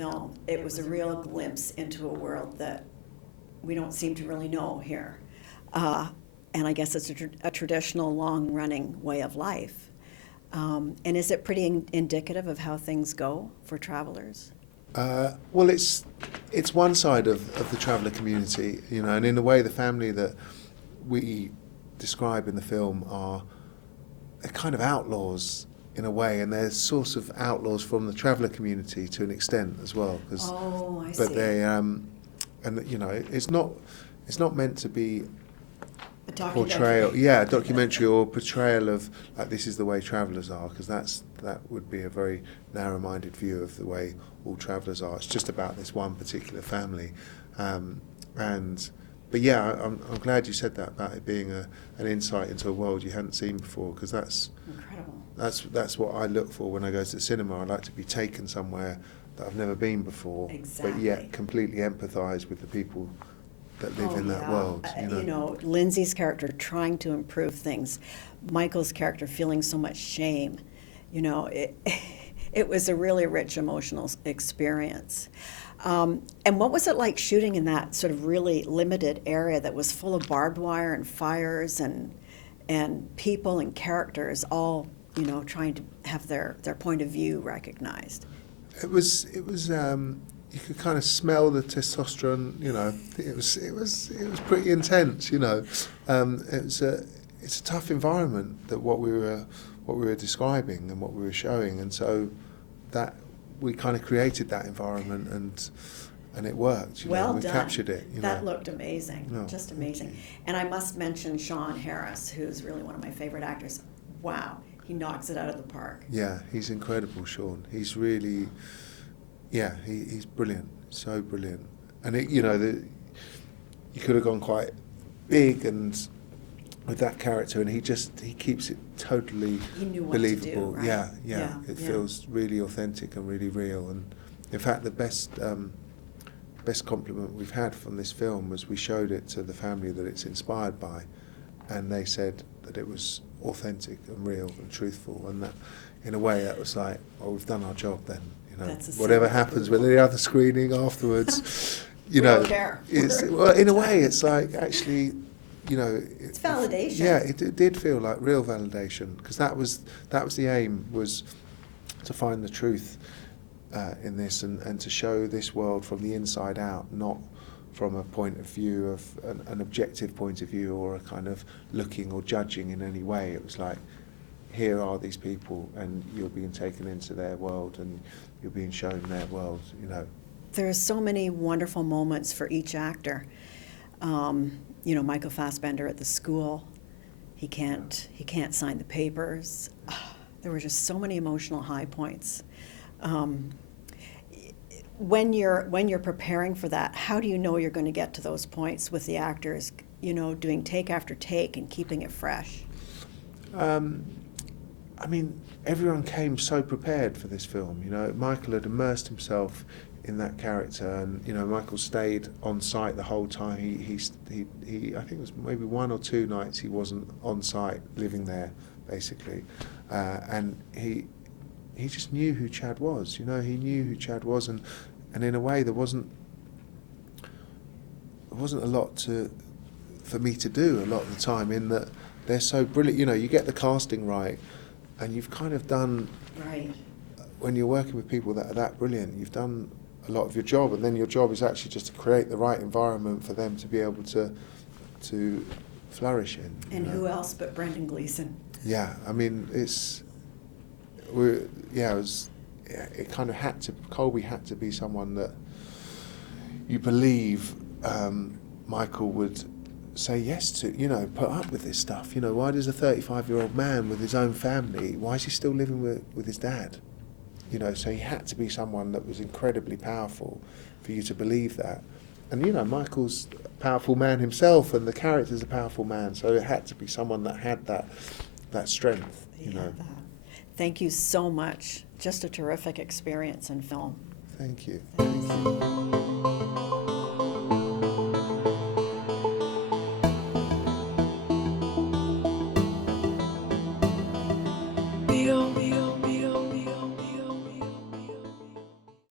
film, it was a real glimpse into a world that we don't seem to really know here. And I guess it's a traditional, long-running way of life. And is it pretty indicative of how things go for travelers? Well, it's one side of the traveller community, you know, and in a way the family that we describe in the film they're kind of outlaws in a way, and they're sort of outlaws from the traveller community to an extent as well. I but see. they, and you know, it's not meant to be A documentary. a documentary or portrayal of like this is the way travellers are, because that would be a very narrow-minded view of the way all travellers are. It's just about this one particular family, but yeah, I'm glad you said that about it being an insight into a world you hadn't seen before, because that's Incredible. That's what I look for when I go to the cinema. I like to be taken somewhere that I've never been before, Exactly. but yet completely empathise with the people that live in that world. You know, Lyndsey's character trying to improve things, Michael's character feeling so much shame. You know, it was a really rich emotional experience. And what was it like shooting in that sort of really limited area that was full of barbed wire and fires and people and characters all, you know, trying to have their point of view recognized? It was You could kind of smell the testosterone. You know, it was pretty intense. You know, it's a tough environment that what we were describing and what we were showing, and so that we kind of created that environment and it worked. You know, we captured it. That looked amazing, No, just amazing. And I must mention Sean Harris, who's really one of my favorite actors. Wow, he knocks it out of the park. Yeah, he's incredible, Sean. He's really. Yeah, he's brilliant, so brilliant. And you know, you could have gone quite big and with that character, and he keeps it totally believable. To do, right? Yeah. It feels really authentic and really real. And in fact, the best compliment we've had from this film was we showed it to the family that it's inspired by, and they said that it was authentic and real and truthful, and that, in a way, that was like, well, we've done our job then. Whatever happens with the other screening afterwards, you know, don't care. Well, in a way, it's like actually, you know, it's validation. Yeah, it did feel like real validation, because that was the aim, was to find the truth in this and to show this world from the inside out, not from a point of view of an objective point of view or a kind of looking or judging in any way. It was like, here are these people, and you're being taken into their world, and you're being shown their world, you know. There are so many wonderful moments for each actor. You know, Michael Fassbender at the school, he can't sign the papers. There were just so many emotional high points. When you're preparing for that, how do you know you're going to get to those points with the actors, you know, doing take after take and keeping it fresh? I mean, everyone came so prepared for this film. You know, Michael had immersed himself in that character, and you know, Michael stayed on site the whole time. He I think it was maybe 1 or 2 nights he wasn't on site, living there, basically, and he just knew who Chad was. You know, he knew who Chad was, and in a way, there wasn't a lot for me to do a lot of the time, in that they're so brilliant. You know, you get the casting right, and you've kind of done, right, when you're working with people that are that brilliant, you've done a lot of your job, and then your job is actually just to create the right environment for them to be able to flourish in. And who else but Brendan Gleeson? Yeah, I mean, Colby had to be someone that you believe Michael would say yes to, you know, put up with this stuff. You know, why does a 35-year-old man with his own family, why is he still living with his dad? You know, so he had to be someone that was incredibly powerful for you to believe that. And, you know, Michael's a powerful man himself, and the character's a powerful man, so it had to be someone that had that strength, you know. Thank you so much. Just a terrific experience in film. Thank you. Thanks.